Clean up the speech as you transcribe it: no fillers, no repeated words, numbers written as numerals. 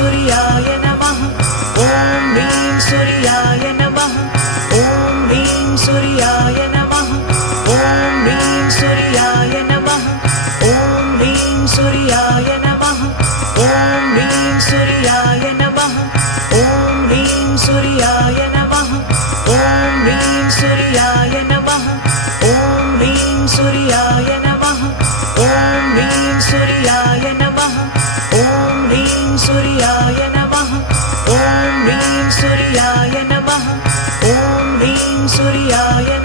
सूर्याय नमः ॐ ह्रीं सूर्याय नमः ॐ ह्रीं सूर्याय नमः ॐ ह्रीं सूर्याय नमः ॐ ह्रीं सूर्याय नमः ॐ ह्रीं सूर्याय नमः ॐ ह्रीं सूर्याय नमः ॐ ह्रीं सूर्याय नमः ॐ ह्रीं सूर्याय नमः ॐ ह्रीं सूर्याय नमः ॐ ह्रीं सूर्याय नमः ॐ ह्रीं सूर्याय नमः ॐ ह्रीं सूर्याय